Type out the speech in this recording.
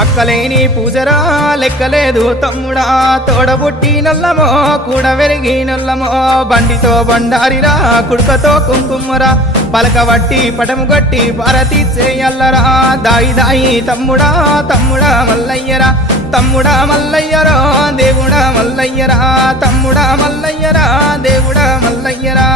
అక్కలేని పూజరా లెక్కలేదు తమ్ముడా తోడబుట్టి నల్లమో కూడా వెరిగి నల్లమో బండితో బండారిరా కుడుకతో కుంకుమరా పలకబట్టి పటము గట్టి భారతి చేయల్లరా దాయి దాయి తమ్ముడా తమ్ముడా మల్లయ్యరా తమ్ముడా మల్లయ్యరా దేవుడా మల్లయ్యరా తమ్ముడా మల్లయ్యరా దేవుడా మల్లయ్యరా